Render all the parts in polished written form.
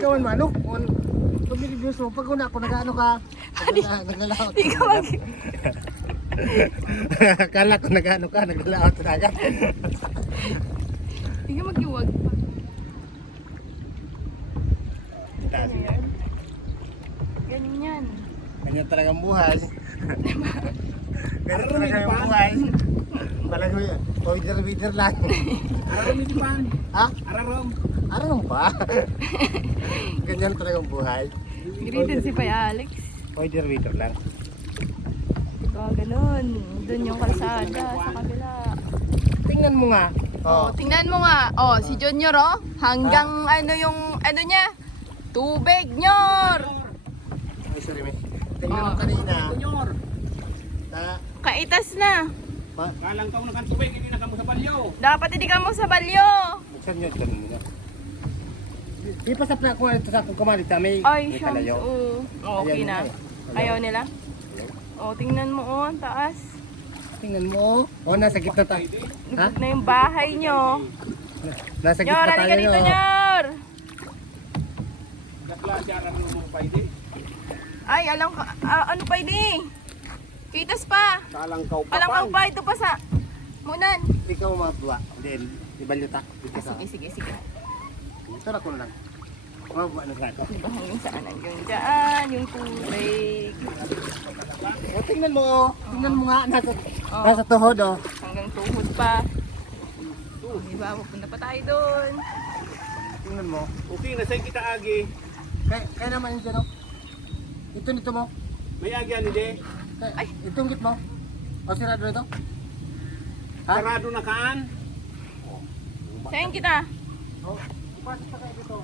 ikaw ang manok. Pag-reviews mo, pag una ako nag-ano ka, naglalaot. Ikaw mag... Akala ko nag-ano ka, naglalaot talaga. Ikaw mag-iwag pa. Ganyan. Ganyan talagang buhay. Ganyan talagang buhay. Palang wider lang. Ararom ni Pan. Ha? Ararom. Araw ba? Ganyan talagang buhay. Greeted si Pai Alex. Wider lang. Ganun. Doon yung kalsada sa kabila. Tingnan mo nga. Oh, tingnan mo nga. Oh, si Junior oh. Hanggang ano yung ano niya? Tubig, Nyor! Ay, sorry, may. Tingnan mo kanina. Senyor. Na, Kaitas na. Kalang kau nakan tubig hindi na kamo sa balyo. Dapat hindi ka mo sa balyo. buksan nyo, ganun mo na. Di pa sa plak ko ito sa akong kumalita, may Ay, may siyang. kalayo. Oh, okay na. Ayaw nila? Oh, tingnan mo oh, taas. Tingnan mo. Oh, nasa gitna tayo. Ha? Lubog na yung bahay nyo. Nasa Nyor, gitna halika tayo. dito, Nyor! Dakla jaran mo pa idi. Ay, alam ka, ano pa ini? Kitas pa. Kalang kau pa. Alam ka pa, ito pa sa munan. Ikaw mababa. Then, ibalyuta. Dito sa. Sige. Ito na ko lang. Mababa na ako. Diba hanggang saan? Hanggang dyan, yung tubig. Oh, tingnan mo. Oh. Tingnan mo nga. Nasa, Oh. nasa tuhod oh. Hanggang tuhod pa. Diba, pupunta pa tayo doon. Tingnan mo. Okay na say kita agi. Kaya naman yun dyan oh. Ito nito mo. May agi ani de. Ay, itong git mo. O sirado na ito? Ha? Sarado na kaan. Saan kita? Oh, ipasok pa kayo dito.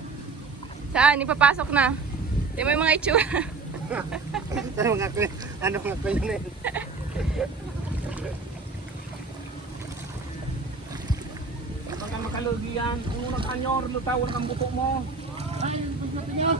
Saan? Ipapasok na. Di mo yung mga itsura. Ano nga ko yun eh. Pagka makalugi yan, kung nag-anyor, lutaw na kang buto mo. Ay, pagsabi niyo.